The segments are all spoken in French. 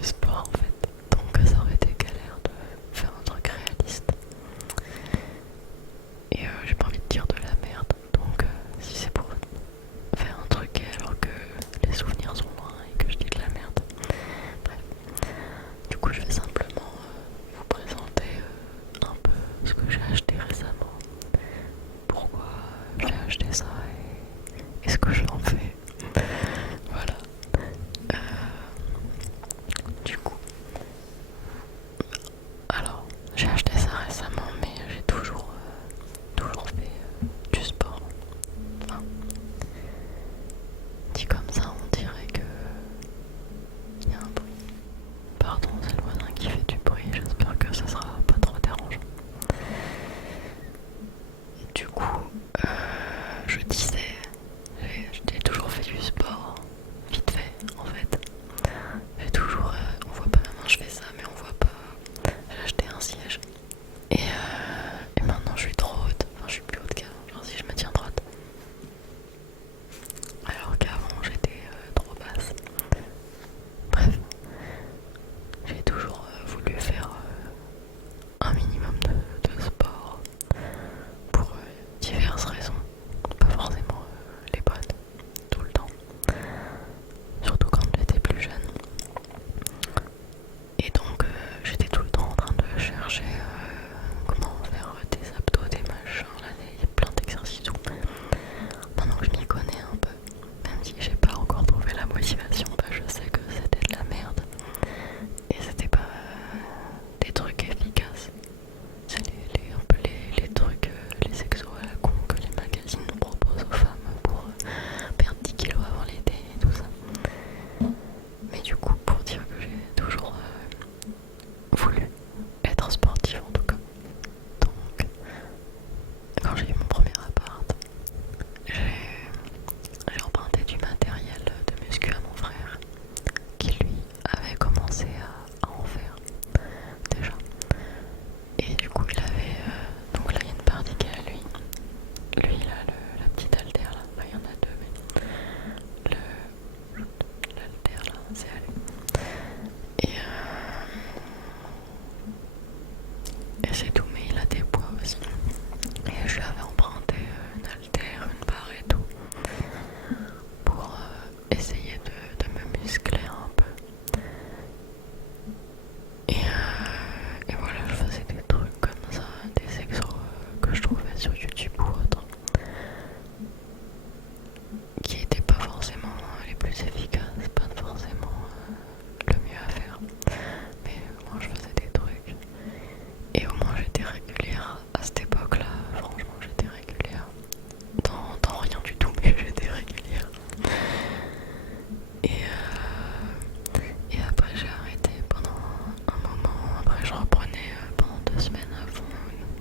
du sport en fait. Donc ça aurait été galère de faire un truc réaliste. Et j'ai pas envie de dire de la merde. Donc si c'est pour faire un truc alors que les souvenirs sont loin et que je dis de la merde. Bref. Du coup je vais simplement vous présenter un peu ce que j'ai acheté récemment. Pourquoi j'ai acheté ça et ce que je l'en fais. Voilà. Euh, du coup, alors j'ai acheté ça récemment, mais j'ai toujours fait du sport. Enfin, dit comme ça, on dirait que il y a un bruit. Pardon, c'est le voisin qui fait du bruit. J'espère que ça sera pas trop dérangeant. Du coup, je disais, j'ai toujours fait du sport, vite fait en fait. J'ai toujours, on voit pas maintenant je fais ça, mais on voit pas. J'ai acheté un siège et maintenant je suis trop haute. Enfin, je suis plus haute qu'avant. Genre si je me tiens droite. Alors qu'avant j'étais trop basse. Bref, j'ai toujours voulu faire un minimum de sport pour diverses raisons. Pas forcément les bonnes tout le temps. Surtout quand j'étais plus jeune. Et donc j'étais tout le temps en train de chercher comment faire des abdos, des machins, là, il y a plein d'exercices tout. Maintenant que je m'y connais un peu, même si j'ai pas encore trouvé la motivation, bah je sais que c'était de la merde. Et c'était pas des trucs efficaces. C'est un peu les trucs, les exos à la con que les magazines nous proposent aux femmes pour perdre 10 kilos avant l'été et tout ça. Mais du coup, pour dire que j'ai toujours voulu être sportive en tout cas. Donc, quand j'ai eu mon premier appart, j'ai emprunté du matériel de muscu à mon frère, qui lui avait commencé à en faire déjà. Et du coup, il avait. Donc là, il y a une partie qui est à lui. Lui, il a la petite haltère là. Enfin, il y en a deux, mais l'haltère là, c'est à lui. Et c'est tout, mais il a des poids aussi. Et je lui avais emprunté une haltère, une barre et tout, pour essayer de me muscler un peu. Et voilà, je faisais des trucs comme ça, des exos que je trouvais sur YouTube ou autre, qui n'étaient pas forcément les plus efficaces, pas forcément le mieux à faire. Mais moi je faisais des trucs. Et au moins j'étais régulière à cette époque-là, franchement j'étais régulière. Dans rien du tout, mais j'étais régulière. Et après j'ai arrêté pendant un moment, après je reprenais pendant 2 semaines à fond.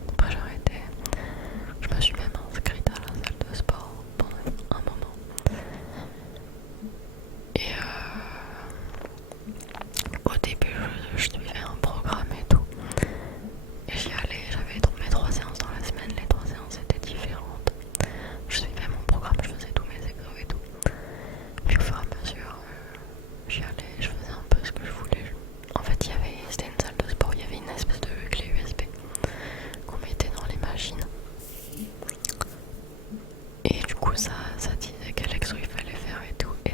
Après j'ai arrêté. Je me suis même inscrite à la salle de sport pendant un moment. Et au début je suivais un programme et tout. Et j'y allais, j'avais mes 3 séances dans la semaine, les 3 séances étaient différentes. Je suivais mon programme, je faisais tous mes exos et tout. Puis au fur et à mesure, j'y allais, je faisais un peu ce que je voulais. En fait, c'était une salle de sport, il y avait une espèce de clé USB qu'on mettait dans les machines. Et du coup, ça disait quel exo il fallait faire et tout. Et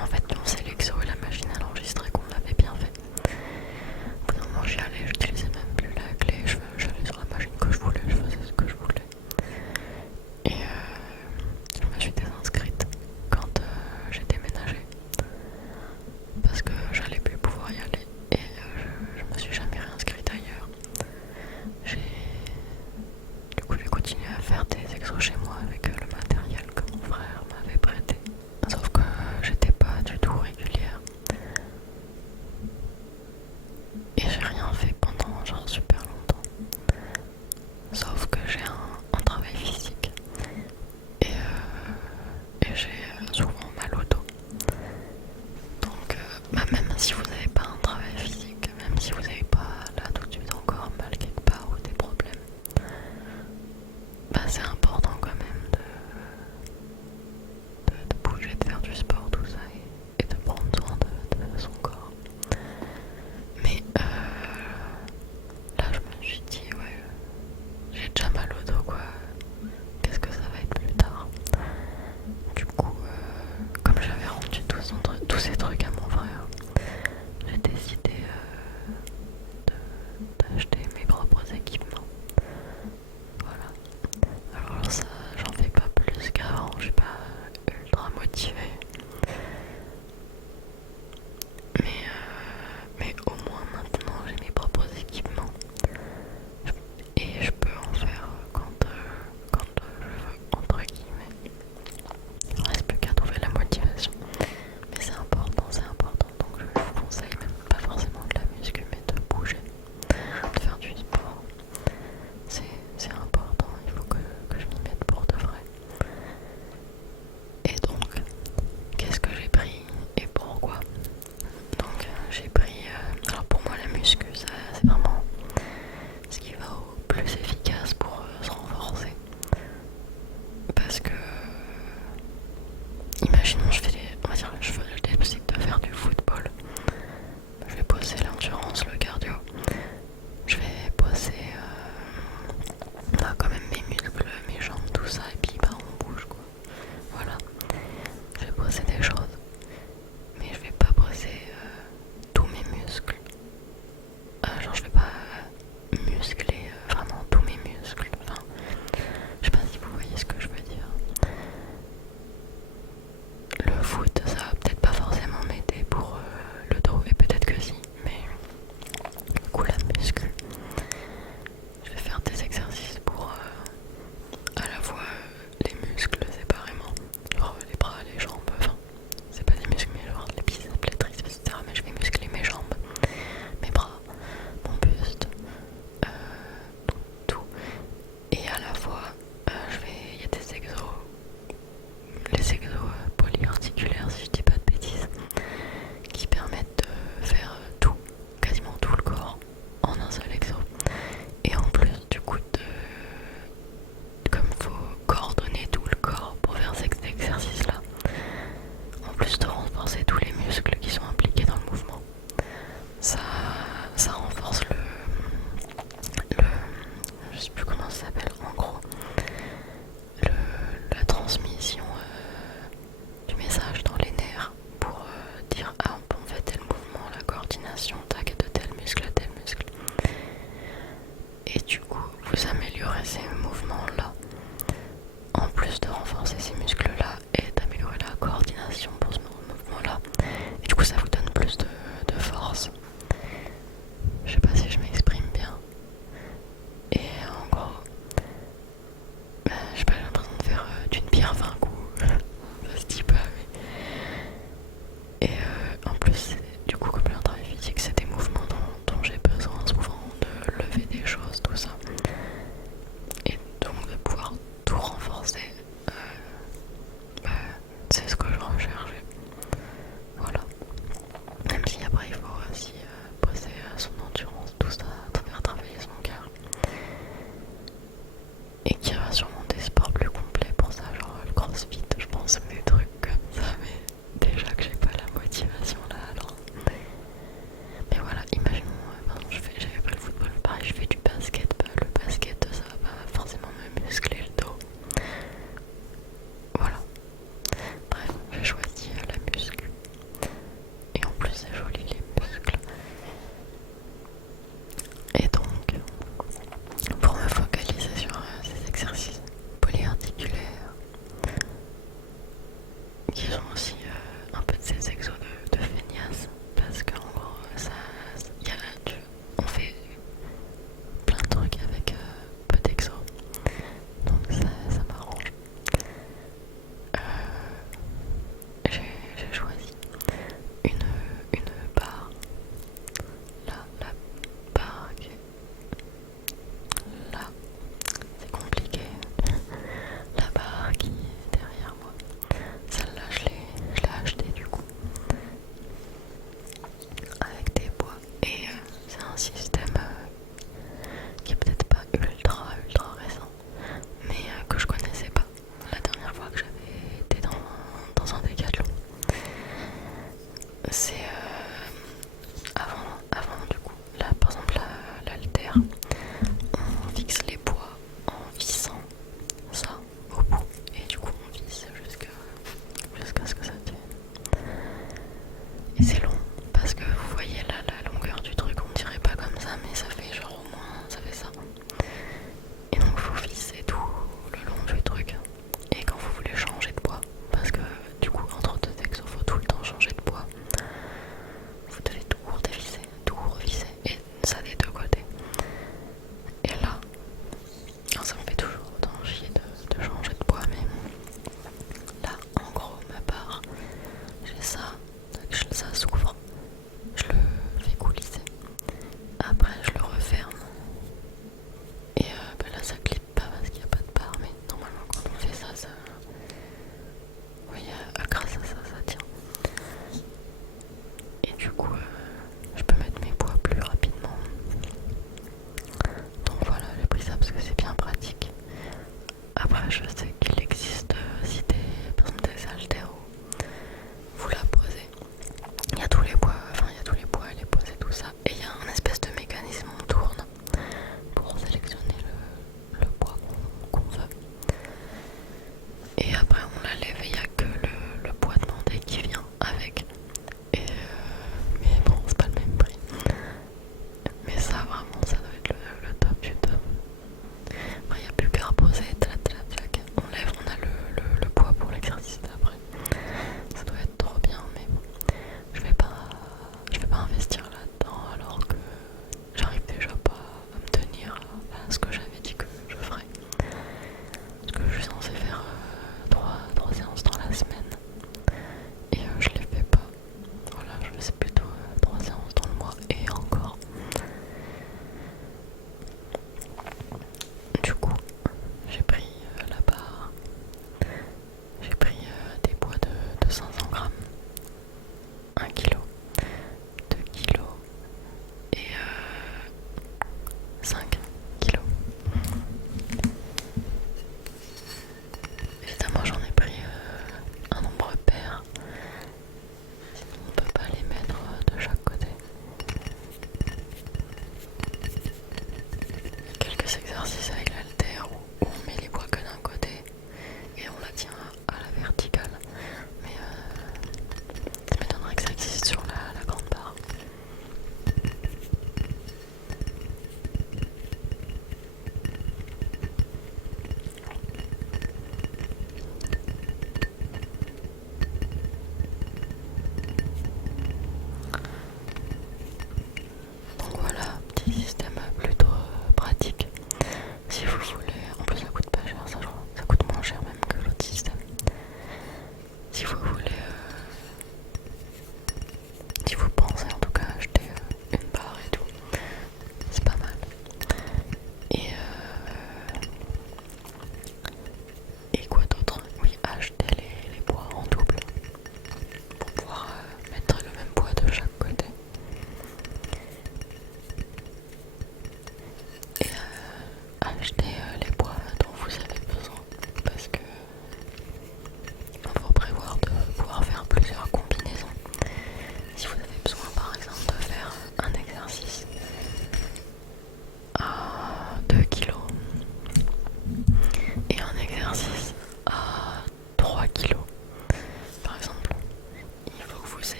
en fait, on sait l'exo et la machine à l'enregistrer qu'on l'avait bien fait. Au bout d'un moment,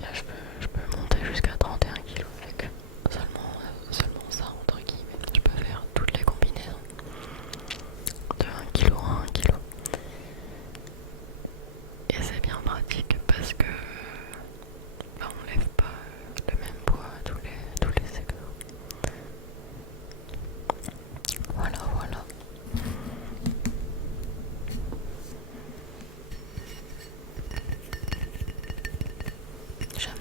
Là je peux monter jusqu'à 31 kilos avec seulement ça entre guillemets. Je peux faire toutes les combinaisons de 1 kg à 1 kg. Et c'est bien pratique parce que bah, on lève pas le même poids à tous les secteurs. Voilà, voilà. J'aime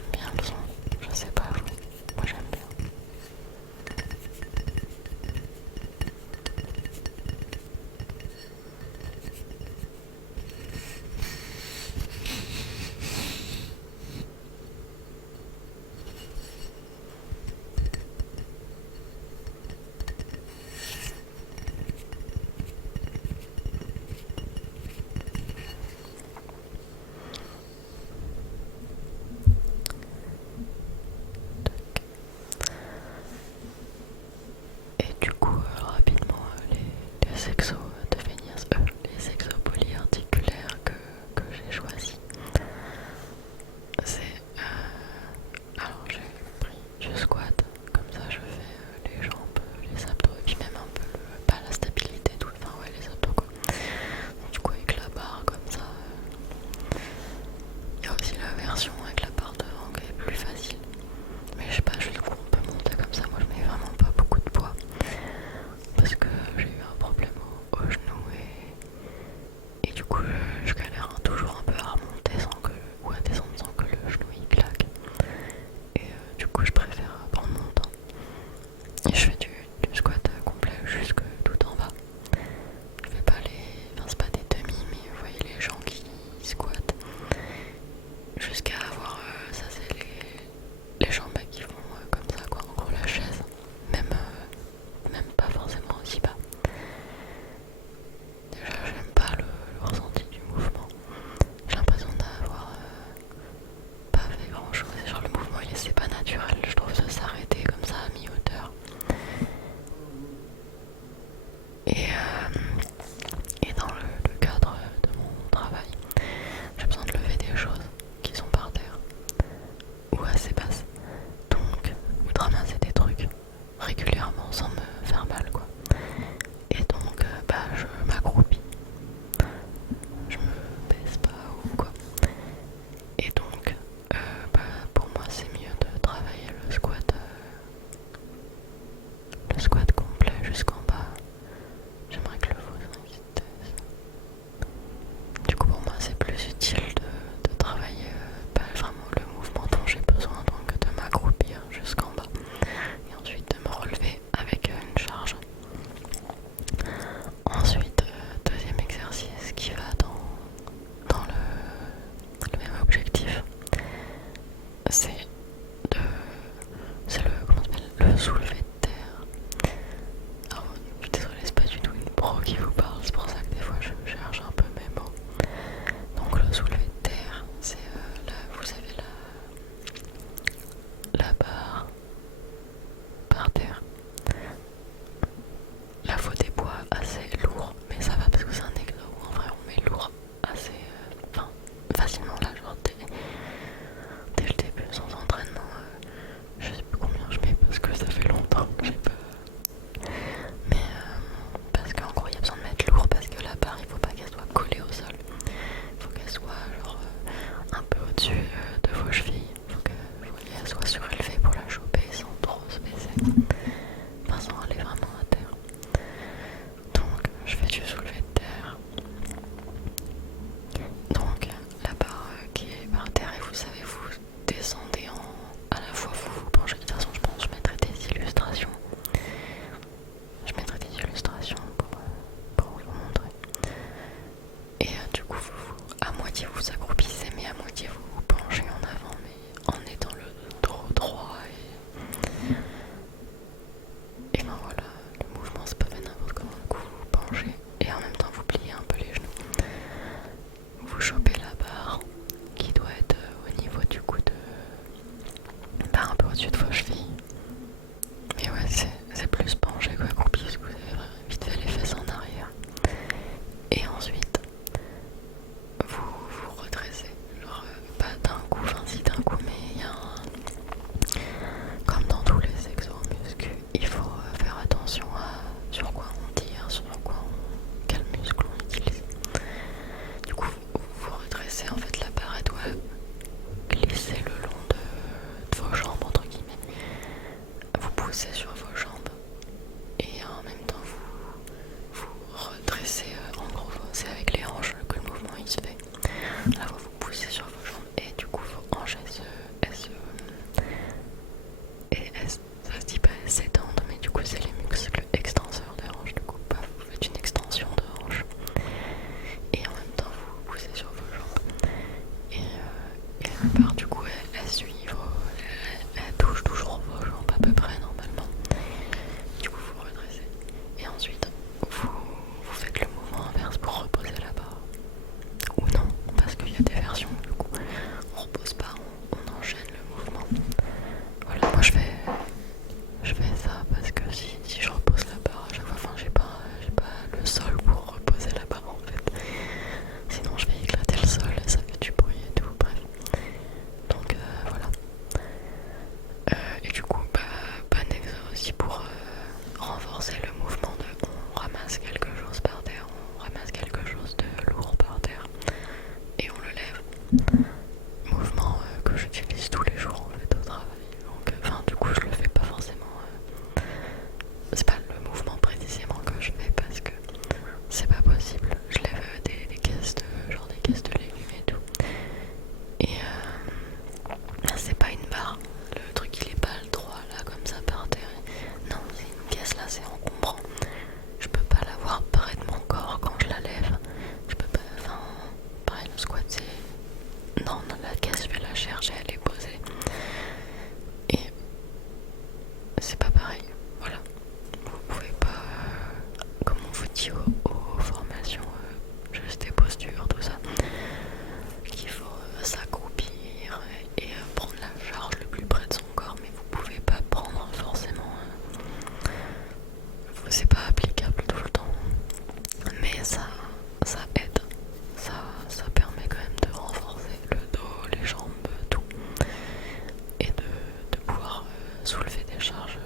soulever des charges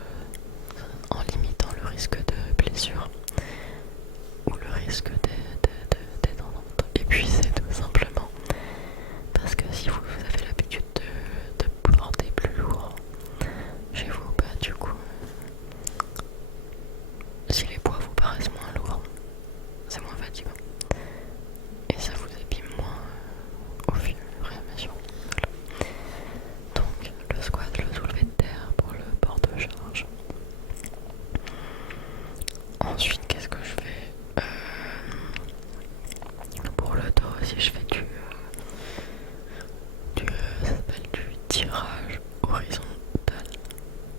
en limitant le risque de blessure ou le risque d'être épuisé tout simplement. Parce que si vous avez l'habitude de porter plus lourd chez vous, bah du coup, si les poids vous paraissent moins lourds, c'est moins fatigant. Et ça vous abîme moins au fur et à mesure. Voilà. Donc le squat, le soulevé de terre pour le porte-charge. Ensuite, qu'est-ce que je fais pour le dos aussi, je fais ça s'appelle du tirage horizontal.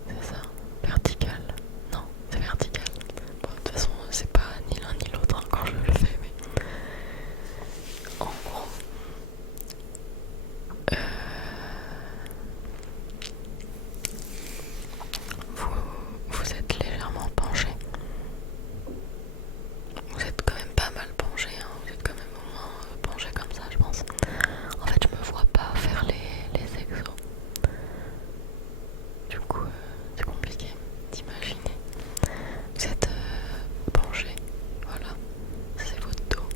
C'est ça? Vertical? Non, c'est vertical. Bon, de toute façon, c'est pas ni l'un ni l'autre hein, quand je le fais, mais en gros, vous êtes légèrement penché. Vous êtes quand même pas mal penché, hein. Vous êtes quand même au moins penché comme ça, je pense. En fait, je me vois pas faire les exos. Du coup, c'est compliqué d'imaginer. Vous êtes penché, voilà. C'est votre dos.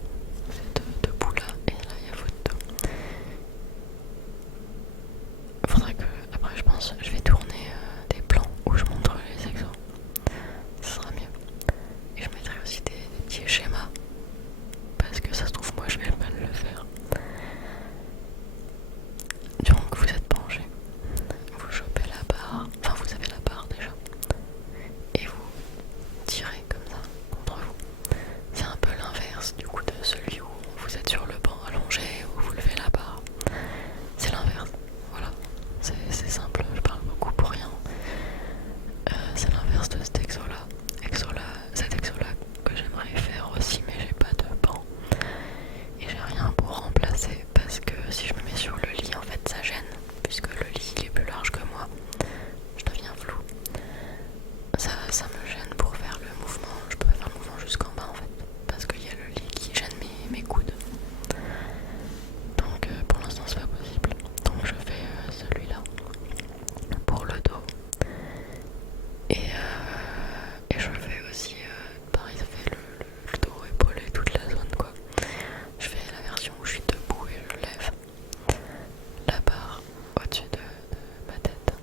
Vous êtes debout là, et là, il y a votre dos. Faudrait que, après, je pense, je vais tourner des plans où je montre les exos. Ce sera mieux. Et je mettrai aussi des petits schémas. Parce que ça se trouve, moi, je vais mal le faire. Donc, vous êtes penché. Vous chopez la barre. Enfin, vous avez la barre déjà. Et vous tirez comme ça contre vous. C'est un peu l'inverse du coup de celui où vous êtes sur le banc allongé, où vous levez la barre. C'est l'inverse. Voilà. C'est simple, je parle beaucoup pour rien. C'est l'inverse de cet exo-là. Cet exo-là que j'aimerais faire aussi, mais j'ai pas de banc. Et j'ai rien pour remplacer parce que si je me mets sur le lit, en fait, ça gêne. Puisque le lit il est plus large que moi. Je deviens flou. Ça me gêne pour faire le mouvement. Je peux faire le mouvement jusqu'en bas en fait. Parce qu'il y a le lit qui gêne mes coudes. Donc pour l'instant c'est pas possible. Donc je fais celui-là pour le dos. Et je fais aussi, pareil ça fait le dos, épaule et toute la zone quoi. Je fais la version où je suis debout et je lève la barre au-dessus de ma tête.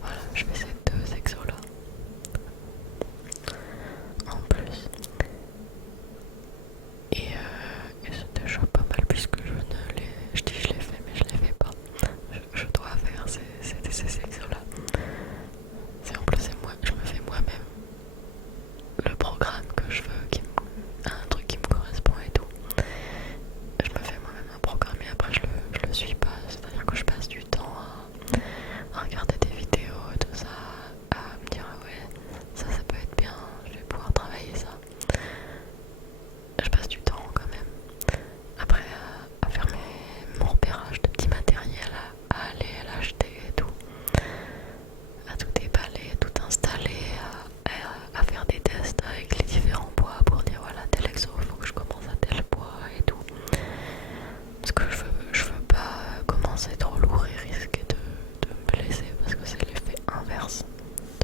Voilà, je fais ces deux exos là. En plus. Et c'est déjà pas mal puisque je dis je les fais mais je les fais pas. Je dois faire ces exos là. En plus c'est moi, je me fais moi-même le programme que je veux, un truc qui me correspond et tout. Je me fais moi-même un programme et après je le suis pas. C'est-à-dire que je passe du temps à regarder des vidéos et tout ça, à me dire ah ouais ça peut être bien, je vais pouvoir travailler ça. Je passe du temps quand même. Après à faire mon repérage de petits matériels, à aller l'acheter et tout. À tout déballer, tout installer, à faire des tests avec les différents poids pour dire voilà tel exo, il faut que je commence à tel poids et tout. Parce que je veux pas commencer trop lourd et risquer de me blesser parce que c'est l'effet inverse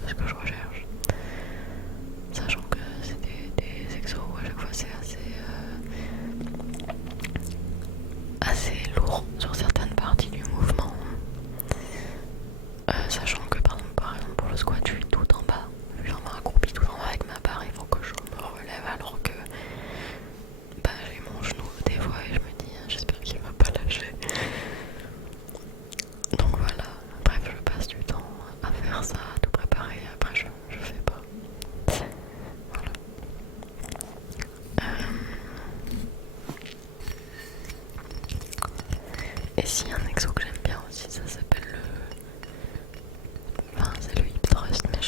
de ce que je recherche. Sachant que c'est des exos où à chaque fois c'est assez lourd sur certaines parties du mouvement. Sachant que par exemple pour le squat je suis tout en bas, je suis vraiment accroupi tout en bas avec ma barre, il faut que je me relève alors que j'ai mon genou des fois et je me dis j'espère qu'il va pas lâcher. Donc voilà, bref je passe du temps à faire ça, à tout préparer, après je fais pas. Voilà. Et si un exo que j'aime bien aussi, ça s'appelle c'est le hip thrust, mais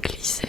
glisser